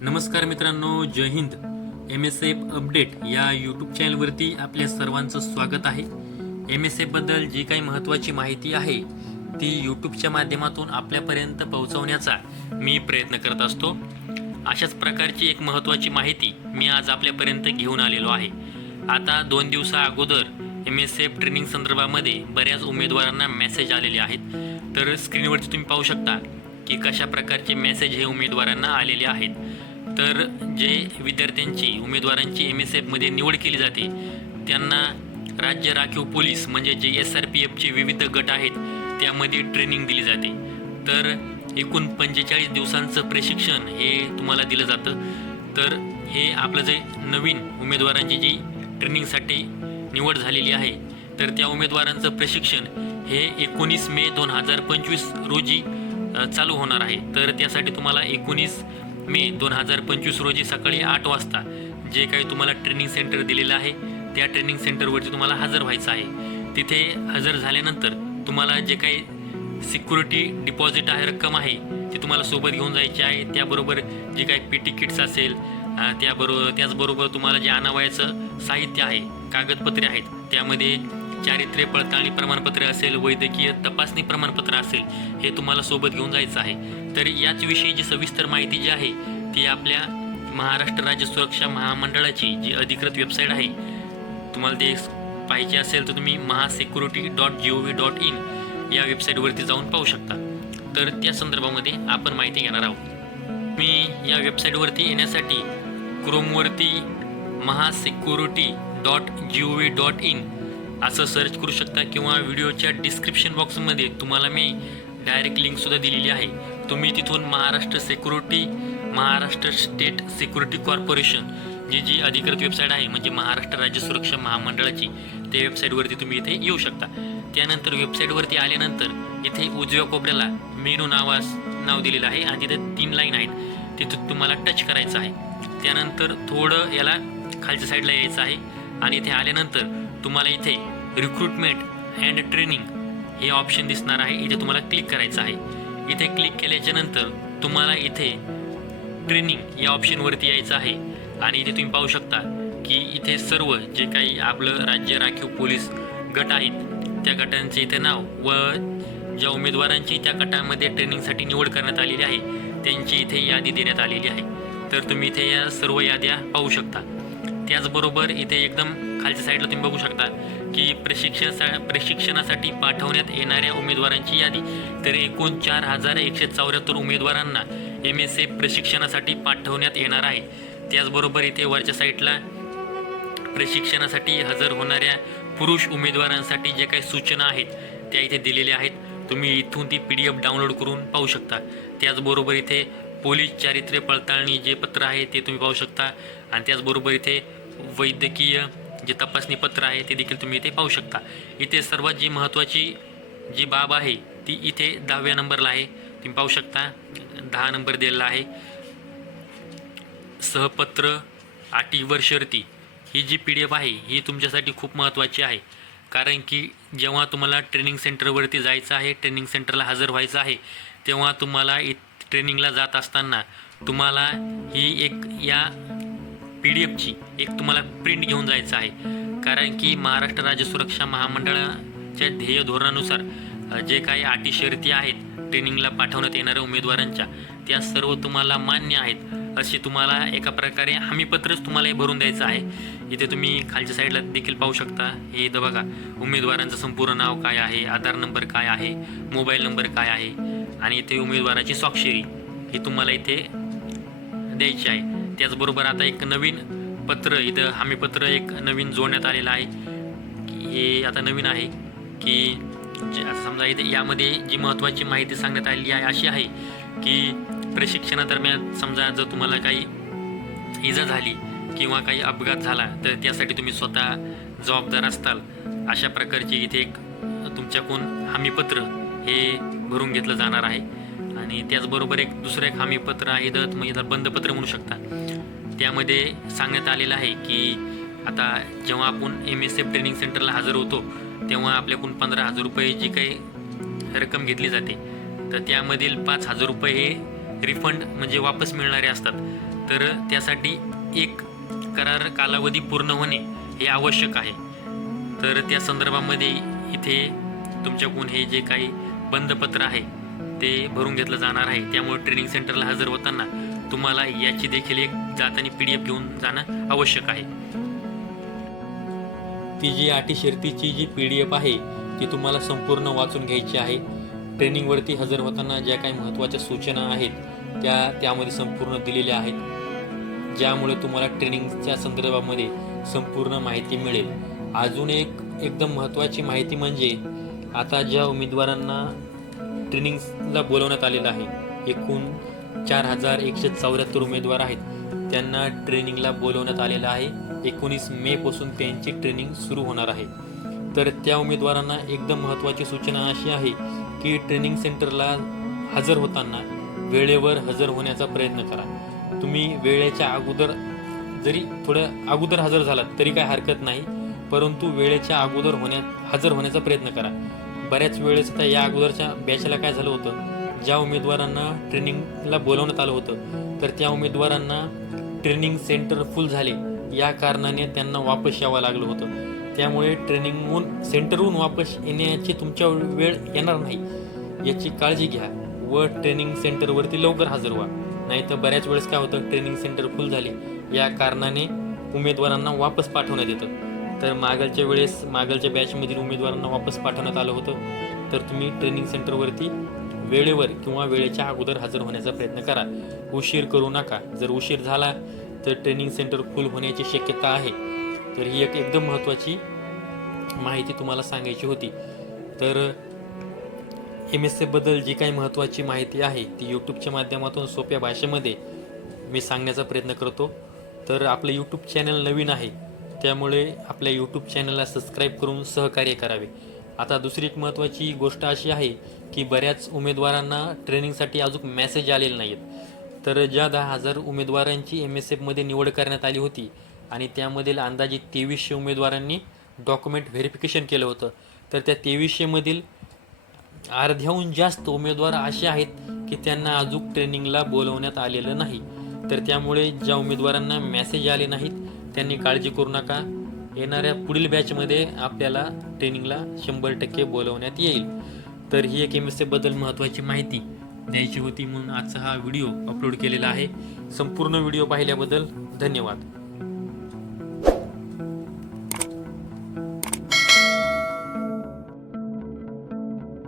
नमस्कार मित्रांनो जय Hind. M S F update या यूट्यूब चॅनलवरती आपल्या सर्वांचं स्वागत आहे. एम एस एफबद्दल जी काही महत्त्वाची माहिती आहे ती यूट्यूबच्या माध्यमातून आपल्यापर्यंत पोहोचवण्याचा मी प्रयत्न करत असतो. अशाच प्रकारची एक महत्त्वाची माहिती मी आज आपल्यापर्यंत घेऊन आलेलो आहे. आता दोन दिवसा अगोदर एम एस एफ ट्रेनिंग संदर्भामध्ये बऱ्याच उमेदवारांना मेसेज आलेले आहेत. तर स्क्रीनवरती तुम्ही पाहू शकता. की कशा प्रकारचे मेसेज हे उमेदवारांना आलेले आहेत. तर जे विद्यार्थ्यांची उमेदवारांची एम एस एफमध्ये निवड केली जाते त्यांना राज्य राखीव पोलीस म्हणजे जे एस आर पी एफचे विविध गट आहेत त्यामध्ये ट्रेनिंग दिली जाते. तर एकूण पंचेचाळीस दिवसांचं प्रशिक्षण हे तुम्हाला दिलं जातं. तर हे आपलं जे नवीन उमेदवारांची जी ट्रेनिंगसाठी निवड झालेली आहे तर त्या उमेदवारांचं प्रशिक्षण हे एकोणीस मे दोन हजार पंचवीस रोजी चालू होणार आहे. तर त्यासाठी तुम्हाला एकोणीस मे दोन हजार पंचवीस रोजी सकाळी आठ वाजता जे काही तुम्हाला ट्रेनिंग सेंटर दिलेलं आहे त्या ट्रेनिंग सेंटरवरती तुम्हाला हजर व्हायचं आहे. तिथे हजर झाल्यानंतर तुम्हाला जे काही सिक्युरिटी डिपॉझिट आहे रक्कम आहे ती तुम्हाला सोबत घेऊन जायची आहे. त्याबरोबर जे काही पी टी असेल त्याबरोबर त्याचबरोबर तुम्हाला जे आणावयाचं साहित्य आहे कागदपत्रे आहेत त्यामध्ये चारित्र्य पडताळणी प्रमाणपत्र असेल वैद्यकीय तपासणी प्रमाणपत्र असेल हे तुम्हाला सोबत घेऊन जायचं आहे. तर याचविषयी जी सविस्तर माहिती जी आहे ती आपल्या महाराष्ट्र राज्य सुरक्षा महामंडळाची जी अधिकृत वेबसाईट आहे तुम्हाला ते पाहिजे असेल तर तुम्ही mahasecurity dot G O V dot in या वेबसाईटवरती जाऊन पाहू शकता. तर त्या संदर्भामध्ये आपण माहिती घेणार आहोत. मी या वेबसाईटवरती येण्यासाठी क्रोमवरती mahasecurity dot G O V dot in असं सर्च करू शकता किंवा व्हिडिओच्या डिस्क्रिप्शन बॉक्समध्ये तुम्हाला मी डायरेक्ट लिंकसुद्धा दिलेली आहे. तुम्ही तिथून Maharashtra security Maharashtra state security corporation जी जी अधिकृत वेबसाईट आहे म्हणजे महाराष्ट्र राज्य सुरक्षा महामंडळाची त्या वेबसाईटवरती तुम्ही इथे येऊ शकता. त्यानंतर वेबसाईटवरती आल्यानंतर इथे उजव्या कोपऱ्याला मेनू नावास नाव दिलेलं आहे आणि तिथे तीन लाईन आहेत. तिथं तुम्हाला टच करायचं आहे. त्यानंतर थोडं याला खालच्या साईडला यायचं आहे आणि इथे आल्यानंतर तुम्हाला इथे रिक्रुटमेंट अँड ट्रेनिंग हे ऑप्शन दिसणार आहे. इथे तुम्हाला क्लिक करायचं आहे. इथे क्लिक केल्याच्यानंतर तुम्हाला इथे ट्रेनिंग या ऑप्शनवरती यायचं आहे. आणि इथे तुम्ही पाहू शकता की इथे सर्व जे काही आपलं राज्य राखीव पोलीस गट आहेत त्या गटांचे इथे नाव व ज्या उमेदवारांची त्या गटामध्ये ट्रेनिंगसाठी निवड करण्यात आलेली आहे त्यांची इथे यादी देण्यात आलेली आहे. तर तुम्ही इथे या सर्व याद्या पाहू शकता. त्याचबरोबर इथे एकदम खालच्या साईडला तुम्ही बघू शकता की प्रशिक्षण प्रशिक्षणासाठी पाठवण्यात येणाऱ्या उमेदवारांची यादी. तर एकूण चार हजार एकशे चौऱ्याहत्तर उमेदवारांना एम एस ए प्रशिक्षणासाठी पाठवण्यात येणार आहे. त्याचबरोबर इथे वरच्या साईडला प्रशिक्षणासाठी हजर होणाऱ्या पुरुष उमेदवारांसाठी जे काही सूचना आहेत त्या इथे दिलेल्या आहेत. तुम्ही इथून ती पी डी एफ डाउनलोड करून पाहू शकता. त्याचबरोबर इथे पोलीस चारित्र्य पडताळणी जे पत्र आहे ते तुम्ही पाहू शकता. आणि त्याचबरोबर इथे वैद्यकीय जे तपासणी पत्र आहे ते देखील तुम्ही इथे पाहू शकता. इथे सर्वात जी महत्त्वाची जी बाब आहे ती इथे दहाव्या नंबरला आहे. तुम्ही पाहू शकता दहा नंबर दिलेला आहे. सहपत्र अटीवर शर्ती. ही जी पी डी एफ आहे ही तुमच्यासाठी खूप महत्त्वाची आहे. कारण की जेव्हा तुम्हाला ट्रेनिंग सेंटरवरती जायचं आहे ट्रेनिंग सेंटरला हजर व्हायचं आहे तेव्हा तुम्हाला इ ट्रेनिंगला जात असताना तुम्हाला ही एक या पी डी एफची एक तुम्हाला प्रिंट घेऊन जायचं आहे. कारण की महाराष्ट्र राज्य सुरक्षा महामंडळाच्या ध्येय धोरणानुसार जे काही अटी शर्ती आहेत ट्रेनिंगला पाठवण्यात येणाऱ्या उमेदवारांच्या त्या सर्व तुम्हाला मान्य आहेत. असे तुम्हाला एका प्रकारे हमीपत्रच तुम्हाला हे भरून द्यायचं आहे. इथे तुम्ही खालच्या साईडला देखील पाहू शकता. हे इथं बघा उमेदवारांचं संपूर्ण नाव काय आहे आधार नंबर काय आहे मोबाईल नंबर काय आहे आणि इथे उमेदवाराची स्वाक्षरी ही तुम्हाला इथे द्यायची आहे. त्याचबरोबर आता एक नवीन पत्र इथं हमीपत्र एक नवीन जोडण्यात आलेलं आहे. की हे आता नवीन आहे की जे आता समजा इथे यामध्ये जी महत्त्वाची माहिती सांगण्यात आलेली आहे अशी आहे की प्रशिक्षणादरम्यान समजा जर तुम्हाला काही इजा झाली किंवा काही अपघात झाला तर त्यासाठी तुम्ही स्वतः जबाबदार असताल. अशा प्रकारची इथे एक तुमच्याकडून हमीपत्र हे भरून घेतलं जाणार आहे. आणि त्याचबरोबर एक दुसरं एक हमीपत्र आहे तर तुम्ही इथं बंदपत्र म्हणू शकता. त्यामध्ये सांगण्यात आलेलं आहे की आता जेव्हा आपण एम एस एफ ट्रेनिंग सेंटरला हजर होतो तेव्हा आपल्याकडून पंधरा हजार रुपये जी काही रक्कम घेतली जाते. तर त्यामधील पाच हजार रुपये हे रिफंड म्हणजे वापस मिळणारे असतात. तर त्यासाठी एक करार कालावधी पूर्ण होणे हे आवश्यक आहे. तर त्या संदर्भामध्ये इथे तुमच्याकडून हे जे काही बंदपत्र आहे ते भरून घेतलं जाणार आहे. त्यामुळे ट्रेनिंग सेंटरला हजर होताना तुम्हाला याची देखील एक जाताना पी डी एफ घेऊन जाणं आवश्यक आहे. ती जी अटी शर्तीची जी पी डी एफ आहे ती तुम्हाला संपूर्ण वाचून घ्यायची आहे. ट्रेनिंगवरती हजर होताना ज्या काही महत्त्वाच्या सूचना आहेत त्या त्यामध्ये संपूर्ण दिलेल्या आहेत. ज्यामुळे तुम्हाला ट्रेनिंगच्या संदर्भामध्ये संपूर्ण माहिती मिळेल. अजून एक एकदम महत्त्वाची माहिती म्हणजे आता ज्या उमेदवारांना ट्रेनिंगला बोलवण्यात आलेलं आहे एकूण चार हजार एकशे चौऱ्याहत्तर उमेदवार आहेत. त्यांना ट्रेनिंगला बोलवण्यात आलेलं आहे. एकोणीस मेपासून त्यांची ट्रेनिंग सुरू होणार आहे. तर त्या उमेदवारांना एकदम महत्त्वाची सूचना अशी आहे की ट्रेनिंग सेंटरला हजर होताना वेळेवर हजर होण्याचा प्रयत्न करा. तुम्ही वेळेच्या अगोदर जरी थोडं अगोदर हजर झालात तरी काय हरकत नाही परंतु वेळेच्या अगोदर होण्यात हजर होण्याचा प्रयत्न करा. बऱ्याच वेळेस आता या अगोदरच्या बॅचला काय झालं होतं? ज्या उमेदवारांना ट्रेनिंगला बोलवण्यात आलं होतं तर त्या उमेदवारांना ट्रेनिंग सेंटर फुल झाले. या कारणाने त्यांना वापस यावं लागलं होतं. त्यामुळे ट्रेनिंगहून सेंटरहून वापस येण्याची तुमच्या वेळ येणार नाही. याची काळजी घ्या व ट्रेनिंग सेंटरवरती लवकर हजर व्हा. नाही तर बऱ्याच वेळेस काय होतं ट्रेनिंग सेंटर फुल झाले. या कारणाने उमेदवारांना वापस पाठवण्यात येतं. तर मागलच्या वेळेस मागलच्या बॅचमधील उमेदवारांना वापस पाठवण्यात आलं होतं. तर तुम्ही ट्रेनिंग सेंटरवरती वेळेवर किंवा वेळेच्या अगोदर हजर होण्याचा प्रयत्न करा. उशीर करू नका. जर उशीर झाला तर ट्रेनिंग सेंटर फुल होण्याची शक्यता आहे. तर ही एक एकदम महत्त्वाची माहिती तुम्हाला सांगायची होती. तर एम एस एबद्दल जी काही महत्त्वाची माहिती आहे ती यूट्यूबच्या माध्यमातून सोप्या भाषेमध्ये मी सांगण्याचा प्रयत्न करतो. तर आपलं यूट्यूब चॅनल नवीन आहे त्यामुळे आपल्या यूट्यूब चॅनलला सबस्क्राईब करून सहकार्य करावे. आता दुसरी एक महत्त्वाची गोष्ट अशी आहे की बऱ्याच उमेदवारांना ट्रेनिंगसाठी अजून मेसेज आलेले नाहीत. तर ज्या दहा हजार उमेदवारांची एम एस एफमध्ये निवड करण्यात आली होती आणि त्यामधील अंदाजे तेवीसशे उमेदवारांनी डॉक्युमेंट व्हेरिफिकेशन केलं होतं तर त्या तेवीसशेमधील अर्ध्याहून जास्त उमेदवार असे आहेत की त्यांना अजून ट्रेनिंगला बोलवण्यात आलेलं नाही. तर त्यामुळे ज्या उमेदवारांना मेसेज आले नाहीत त्यांनी काळजी करू नका. येणाऱ्या पुढील बॅचमध्ये आपल्याला ट्रेनिंगला शंभर टक्के बोलवण्यात येईल. तर ही एक एम एसबद्दल महत्त्वाची माहिती द्यायची होती म्हणून आजचा हा व्हिडिओ अपलोड केलेला आहे. संपूर्ण व्हिडिओ पाहिल्याबद्दल धन्यवाद.